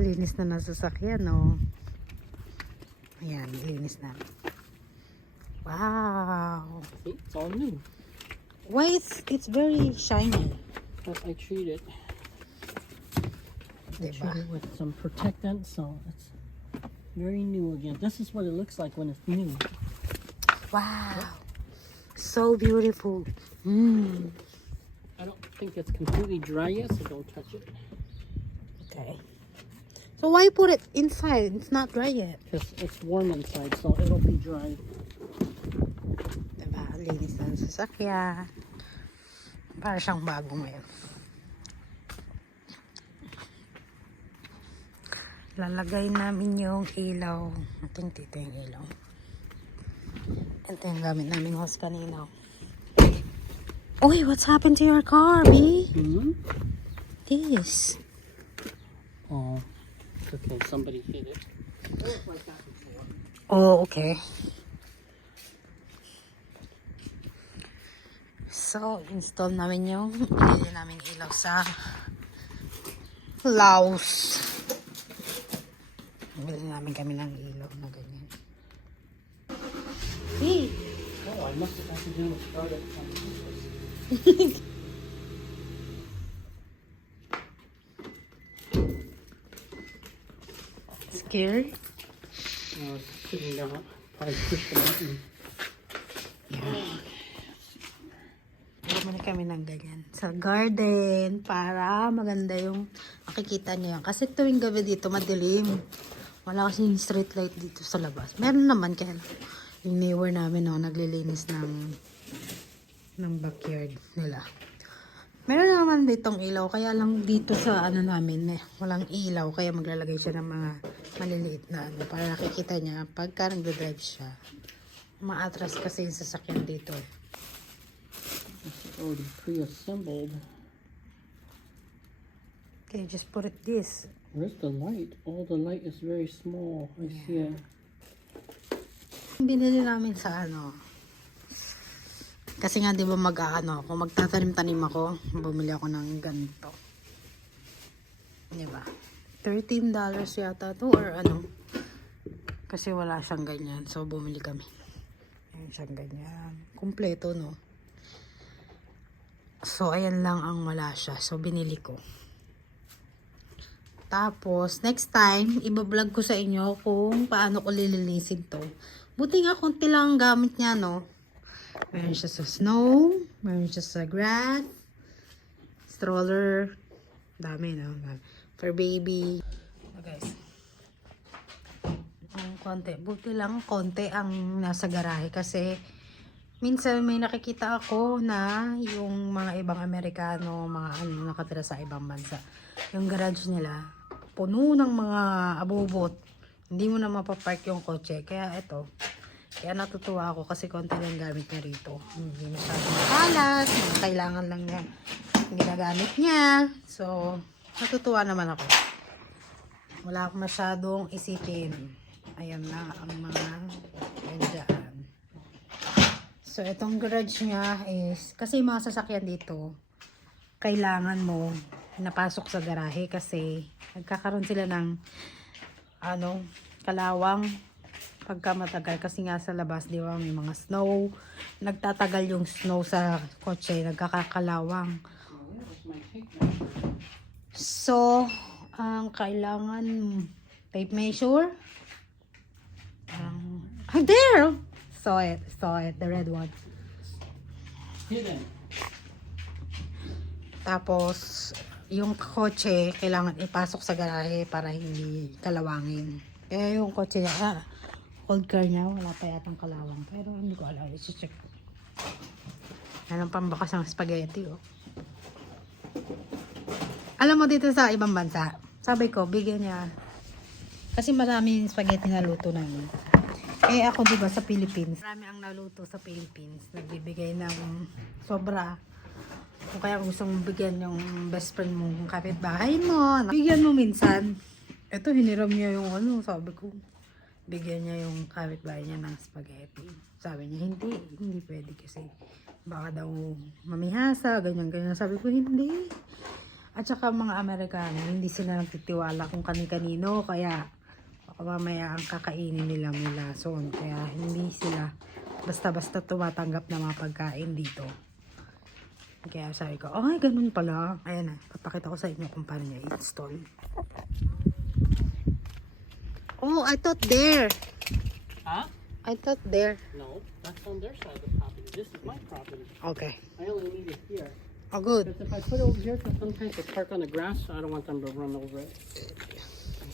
linis na ng sasakyan, no? Ayan, linis na. Wow! See, it's all new. Why it's very shiny? But I treat it. I Diba? treat it with some protectant, so it's very new again. This is what it looks like when it's new. Wow! So beautiful. Mm. I don't think it's completely dry yet, so don't touch it. Okay. So why put it inside? It's not dry yet. Because it's warm inside, so it'll be dry. Diba? Linis na ng sasakyan. Para siyang bago ngayon. Lalagay namin yung ilaw. Ating dito yung ilaw. Ito yung gamit namin hose kanina. Uy, what's happened to your car, B? Hmm? This. Oh, it's okay. Somebody hit it. It was like that before. Oh, okay. So, install namin yung pinili namin ilaw sa Laos. Bili namin kami ng ilaw na ganyan. Hey! Oh, I must have accidentally started something. Scared? I was sitting down. Probably pushed the button. Bumili kami ng ganyan sa garden para maganda yung makikita niyo yan. Kasi tuwing gabi dito madilim. Wala kasing street light dito sa labas. Meron naman kaya yung neighbor namin naglilinis ng backyard nila. Meron naman ditong ilaw kaya lang dito sa namin walang ilaw kaya maglalagay siya ng mga maliliit na para nakikita niya pagka nagdadrive siya. Maatras kasi yung sasakyan dito. It's already pre-assembled. Okay, just put it this. Where's the light? Oh, the light is very small. I see it. Binili namin sa kasi nga di ba ako, magtatanim-tanim ako, bumili ako ng ganito. Di ba? $13 yata to or kasi wala siyang ganyan. So, bumili kami. Ayan siyang ganyan. Kumpleto, no? So, ayan lang ang wala siya. So, binili ko. Tapos, next time, ibablog ko sa inyo kung paano ko lilinisin to. Buti nga, konti lang ang gamit niya, no? Meron siya sa snow, meron siya sa grass, stroller, dami, no? For baby. So, guys, konti. Buti lang, konti ang nasa garahe kasi minsan may nakikita ako na yung mga ibang Amerikano, mga nakatira sa ibang bansa. Yung garage nila, puno ng mga abubot. Hindi mo na mapapark yung kotse. Kaya kaya natutuwa ako kasi konti lang gamit niya rito. Hindi masyadong makalat. Kailangan lang niya ginagamit niya. So, natutuwa naman ako. Wala akong masyadong isipin. Ayan na ang mga dyan. So, itong garage niya is, kasi yung mga sasakyan dito, kailangan mo napasok sa garahe kasi nagkakaroon sila ng kalawang pagka matagal kasi nga sa labas, di ba, may mga snow. Nagtatagal yung snow sa kotse, nagkakakalawang. So, ang kailangan tape measure. There! Saw it, the red one. Hidden. Tapos, yung kotse, kailangan ipasok sa garahe para hindi kalawangin. Kaya yung kotse niya, old car niya, wala pa yatang kalawang. Pero hindi ko alam, i-check. Anong pambakas ng spaghetti, oh. Alam mo dito sa ibang bansa, sabi ko, bigyan niya. Kasi marami yung spaghetti na luto namin. Eh ako diba sa Philippines, marami ang naluto sa Philippines. Nagbibigay ng sobra. Kung kaya gusto mong bigyan yung best friend mo, yung kapitbahay mo, bigyan mo minsan. Ito, hiniram niya yung sabi ko. Bigyan niya yung kapitbahay niya ng spaghetti. Sabi niya, hindi pwede kasi baka daw mamihasa, ganyan. Sabi ko, hindi. At saka mga Amerikano, hindi sila nagtitiwala kung kani-kanino, kaya baka mamaya ang kakainin nila may lason. Kaya hindi sila basta-basta tumatanggap ng mga pagkain dito. Kaya sabi ko, ay, ganun pala. Ayan na, papakita ko sa inyo kung paano niya i-install. Oh, I thought there. Huh? I thought there. No, that's on their side of the property. This is my property. Okay. I only need it here. Oh, good. Because if I put it over here, because sometimes they park on the grass, so I don't want them to run over it.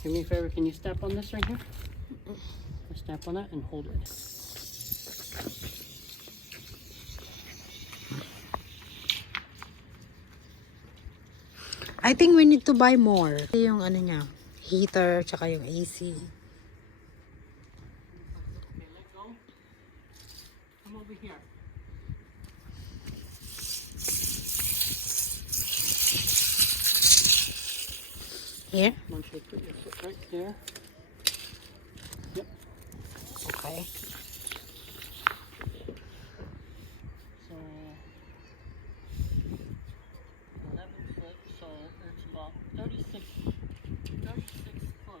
Do me a favor, can you step on this right here? Just step on that and hold it. I think we need to buy more. Yung ano niya, heater, tsaka yung AC. Okay, let go. Come over here. Here? I want you to put your foot right there. Yep. Okay. So 11 foot, so it's about 36 foot.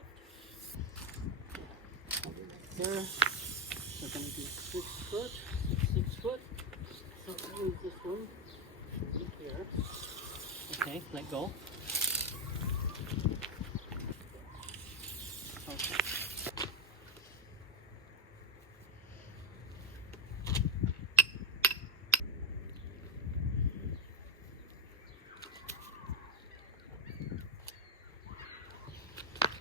There, so gonna be 6 foot, 6 foot. So move this one over here. Okay, let go. Okay.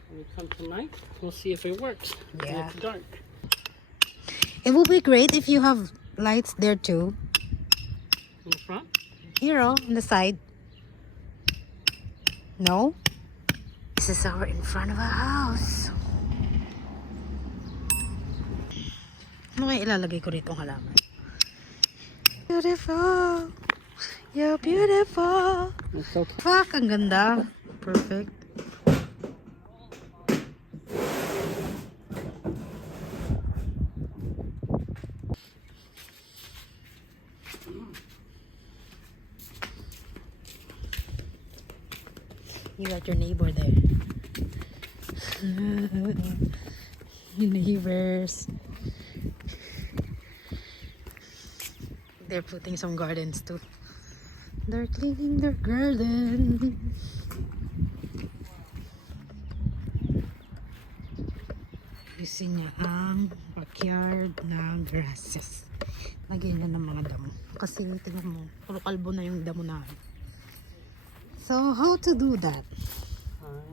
When we come tonight, we'll see if it works. When Yeah. it's dark. It will be great if you have lights there too. In the front? Here, oh, on the side. No? This is our in front of a house. Ano kaya ilalagay ko rito ang halaman? Beautiful. You're beautiful. It's okay. Fuck, ang ganda. Perfect. You got your neighbor there. Neighbors. They're putting some gardens too. They're cleaning their garden. Ayusin niya ang backyard na grasses. Lagyan niya ng mga damo. Kasi tingnan mo, puro kalbo na yung damo na. So, how to do that?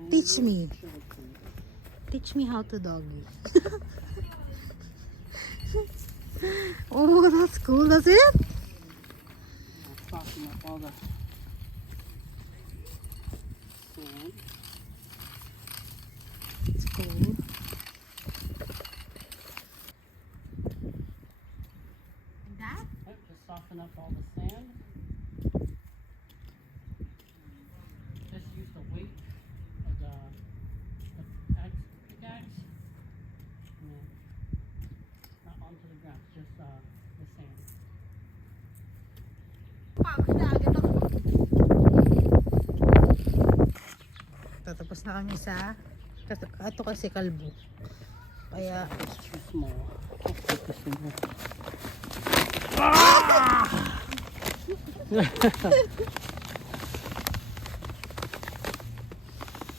Teach me. Teach me how to doggy. Oh, that's cool. That's it? Soften up all the sand. It's cool. Like that? Yep, just soften up all the sand. Just use the weight of the pickaxe. And then not onto the grass, just the sand. Tatapos na kami sa ito kasi kalbo. Kaya It's too small. Let's put this in here.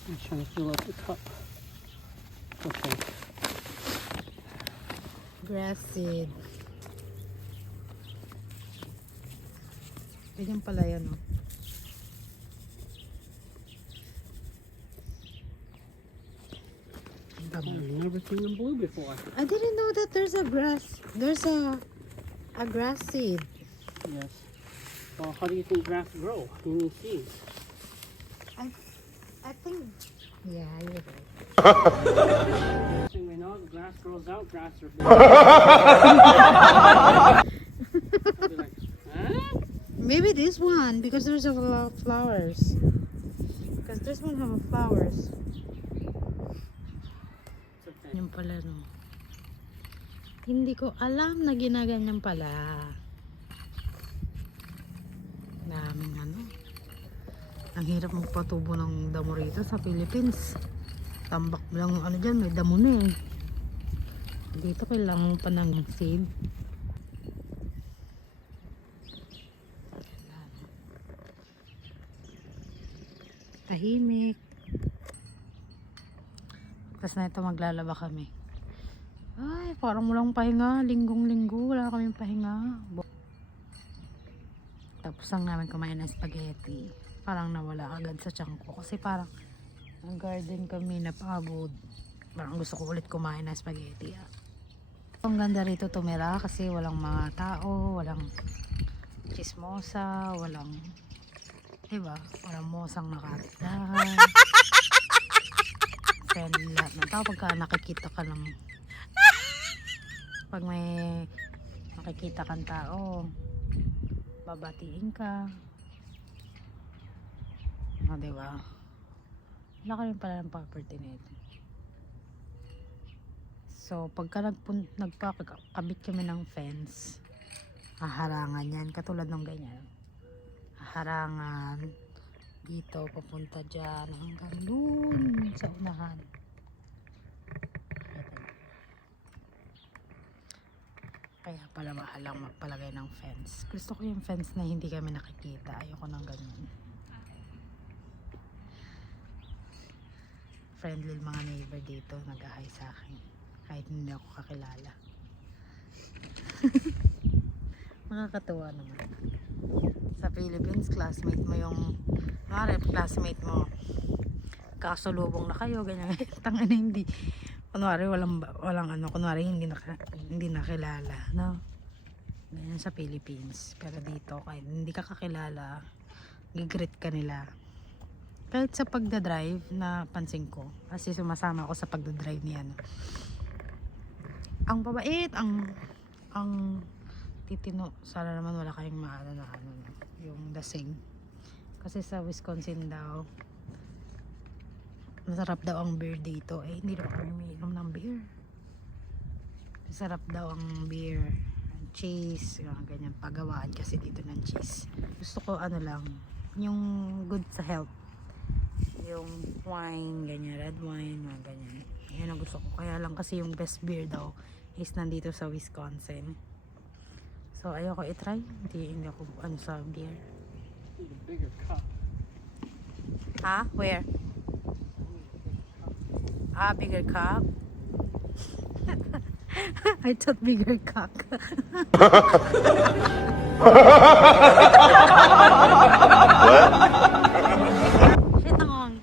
I'm trying to fill up the cup. Okay. grass seed. Ganyan pala yan, oh. Ang dami. I've never seen them blue before. I didn't know that there's a grass seed. Yes. Well, how do you think grass grow? You need seeds. I think, yeah, you're right. Next thing we know, the grass grows out, grass are blue. I'll be like, huh? Maybe this one, because there's a lot of flowers. Because this one have flowers. It's okay. Yan pala, no. Hindi ko alam na ginaganyan pala. Daming ano. Ang hirap magpatubo ng damo rito sa Philippines. Tambak lang ano dyan, may damo na eh. Dito kailangan pa ng seed. Tahimik. Tapos na ito maglalaba kami. Ay, parang walang pahinga. Linggong-linggo, wala kaming pahinga. Tapos lang namin kumain ng spaghetti. Parang nawala agad sa tiyan ko. Kasi parang ang garden kami napagod. Parang gusto ko ulit kumain ng spaghetti. Ang ganda rito tumira kasi walang mga tao, walang chismosa, walang, diba? Walang mosang nakatilahan. Friendly lahat ng tao pagka nakikita ka ng pag may nakikita kang tao, babatiin ka. O, diba? Wala ka rin pala ng property nito. So, pagka nagpakabit kami ng fence, haharangan yan. Katulad ng ganyan. Haharangan. Dito, papunta dyan. Hanggang dun sa unahan. Kaya pala mahal lang magpalagay ng fence. Gusto ko yung fence na hindi kami nakikita. Ayoko ng ganyan. Friendly mga neighbor dito. Nag-ahay sa akin. Kahit hindi ako kakilala. Makakatuwa naman. Sa Philippines, classmate mo yung classmate mo. Kasulubong na kayo, ganyan. Tanga na hindi. Kunwari walang ano, kunwari hindi nakilala, no? Ganyan sa Philippines. Pero dito, kahit hindi ka kakilala, gigreet ka nila. Kahit sa pagdadrive, na pansin ko, kasi sumasama ako sa pagdadrive niya, no? Ang babait, ang titino. Sana naman wala kayong maano na ano, yung lasing. Kasi sa Wisconsin daw, masarap daw ang beer dito. Eh, hindi daw kami umiinom ng beer. Masarap daw ang beer. Cheese, ganyan. Pagawaan kasi dito ng cheese. Gusto ko ano lang, yung good sa health. Yung wine, ganyan, red wine, ganyan. Yan ang gusto ko. Kaya lang kasi yung best beer daw is nandito sa Wisconsin. So, ayoko i-try. Hindi ako ano sa beer. Need a bigger cup. Ha? Where? Ah, bigger cup? I thought bigger cock. Shit, ang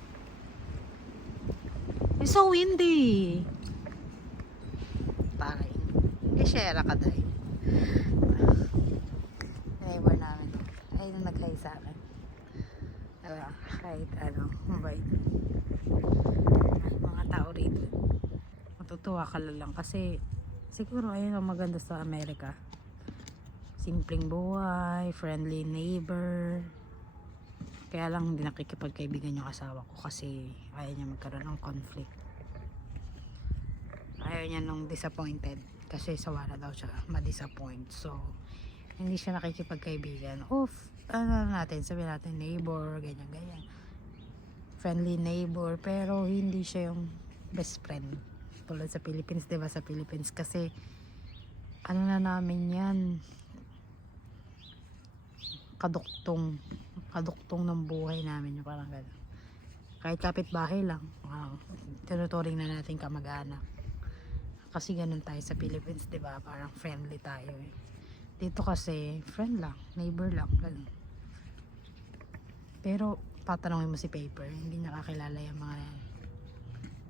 it's so windy. Taray. Ishera ka day. Neighbor namin. Ay, nung nag-hi sa akin. Kahit ano, mabait. Ay, mga tao rito. Matutuwa ka lang kasi siguro ayun ang maganda sa Amerika. Simpleng buhay, friendly neighbor. Kaya lang hindi nakikipagkaibigan yung asawa ko kasi ayaw niya magkaroon ng conflict. Ayaw niya nung disappointed kasi sawa na daw siya ma-disappoint. So, hindi siya nakikipagkaibigan. Ano natin, sabihin natin neighbor, ganyan. Friendly neighbor, pero hindi siya yung best friend. Tulad sa Philippines, diba? Sa Philippines kasi ano na namin yan, kaduktong ng buhay namin, yung parang gano'n. Kahit kapitbahay lang, tinuturing na natin kamag-anak. Kasi ganun tayo sa Philippines, diba? Parang friendly tayo eh. Dito kasi, friend lang, neighbor lang, gano'n. Pero, patanungin mo si Paper, hindi niya kakilala yung mga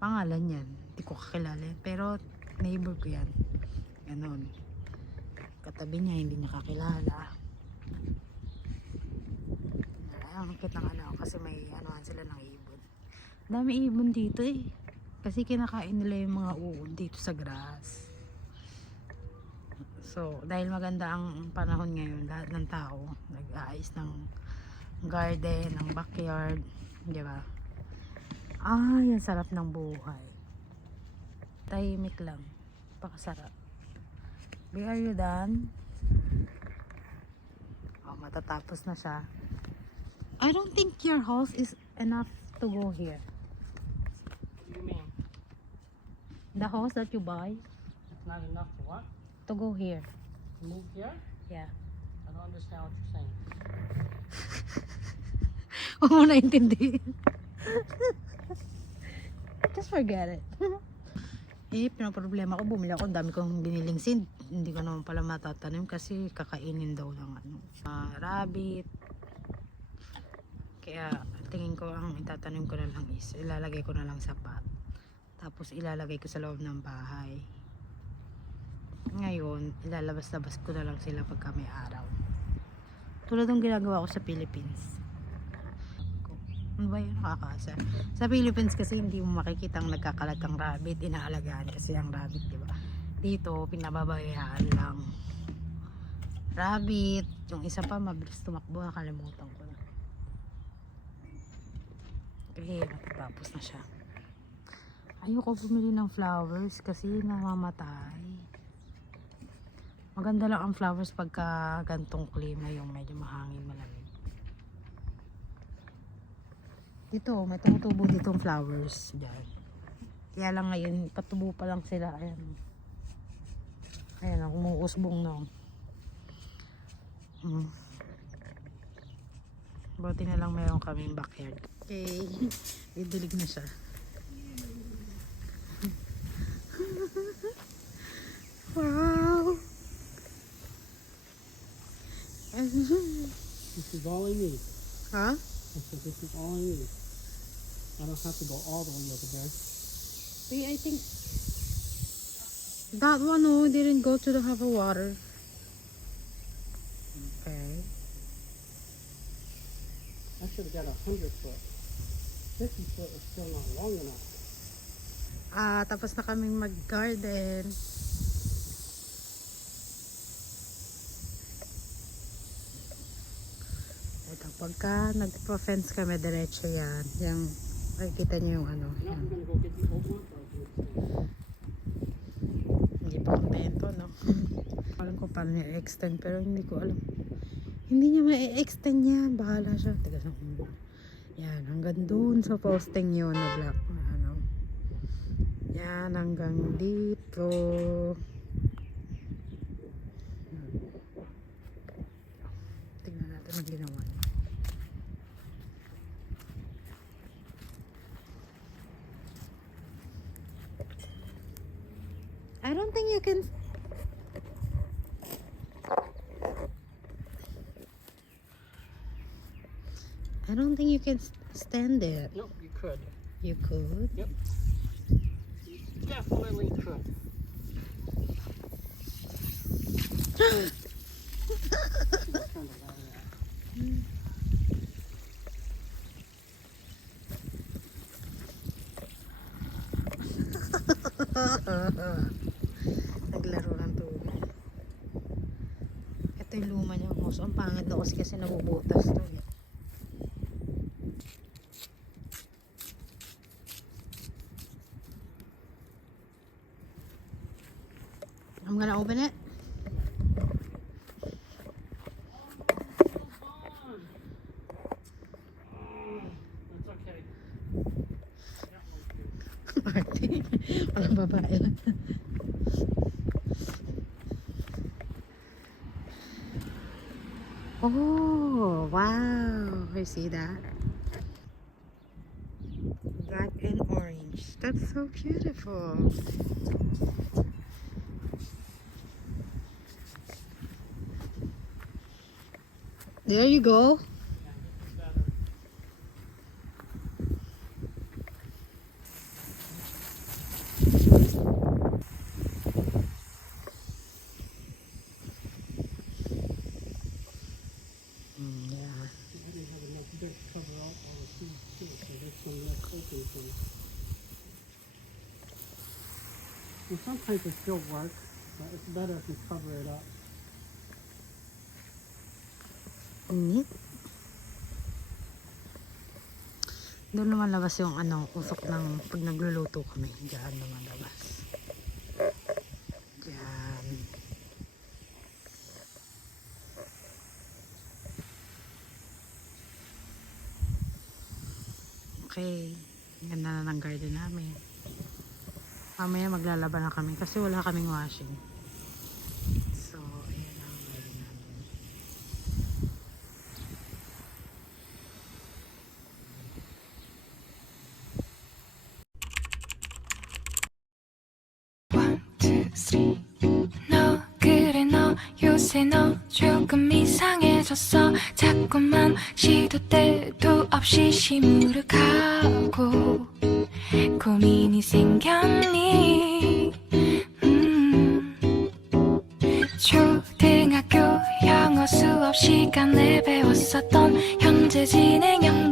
pangalan yan. Hindi ko kakilala yan. Pero, neighbor ko yan. Ganon. Katabi niya, hindi niya kakilala. Ang kitang ano, kasi may anuhan sila ng ibon. Dami ibon dito eh. Kasi kinakain nila yung mga uod dito sa grass. So, dahil maganda ang panahon ngayon, lahat ng tao nag-aayos ng garden, ng backyard, di ba? Ay, ang sarap ng buhay. Tahimik lang. Pakasarap. Are you done? Oh, matatapos na siya. I don't think your house is enough to go here. What do you mean? The house that you buy It's not enough to what? to go here. To move here? Yeah. I don't understand what you're saying. Huwag mo naintindihin. Just forget it. Pinaproblema ko, bumili ako, ang dami kong biniling seed. Hindi ko naman pala matatanim kasi kakainin daw ng rabbit. Kaya tingin ko ang itatanim ko na lang is ilalagay ko na lang sa pot. Tapos ilalagay ko sa loob ng bahay. Ngayon, ilalabas-labas ko na lang sila pagka may araw. Tulad ng ginagawa ko sa Philippines. Ano ba yun? Nakakaasa. Sa Philippines kasi hindi mo makikita ang nagkakalat ang rabbit. Inaalagaan kasi ang rabbit, di ba? Dito, pinababayaan lang. Rabbit. Yung isa pa, mabilis tumakbo. Nakalimutan ko na. Okay, natatapos na siya. Ayoko bumili ng flowers kasi namamatay. Maganda lang ang flowers pagka gantong klima, yung medyo mahangin, malamig. Dito, may tumutubo ditong flowers dyan. Kaya lang ngayon, patubo pa lang sila. Ayan. Ayan, kumukusbong na. Buti na lang meron kaming backyard. Okay, idilig na siya. Wow! This is all I need. Huh? I said, this is all I need. I don't have to go all the way over there. Wait, I think that one didn't go to the have of water. Okay. I should have got 100 foot. 50 foot is still not long enough. Tapos na kaming mag-garden. Ito, pagka nagpa-fence kami, diretso yan. Yung, makikita nyo yung ano. No, Yan. I'm gonna go get the old one. Or I can extend. Hindi pa kontento, no? Alam ko paano niya extend, pero hindi ko alam. Hindi niya ma-extend yan. Bahala siya. Tiga sa kumbo. Yan, hanggang dun sa posting yun na black. Ano. Yan, hanggang dito. Tingnan natin ang ginawa niya. I don't think you can. I don't think you can stand it. Nope, you could. You could. Yep. You definitely could. Let's turn the ladder out. Naglaro ng tubig. Ito yung luma niya. Ang pangit daw kasi nabubutas to. I'm gonna open it. That's okay. Marty, walang babae. Oh, wow. You see that? Black and orange. That's so beautiful. There you go. Yeah. I didn't have enough dirt to cover all the seeds too, so there's some left open things. And sometimes it still works, but it's better if you cover it up. Doon naman labas yung usok ng pag nagluluto kami. Diyan naman labas. Diyan. Okay. Ganda na ng garden namin. Mamaya maglalaba na kami kasi wala kaming washing. So, ayan ang garden namin. 너 그래 너 요새 너 조금 이상해졌어 자꾸만 시도 때도 없이 시무룩하고 고민이 생겼니 초등학교 영어 수업 시간에 배웠었던 현재 진행 영어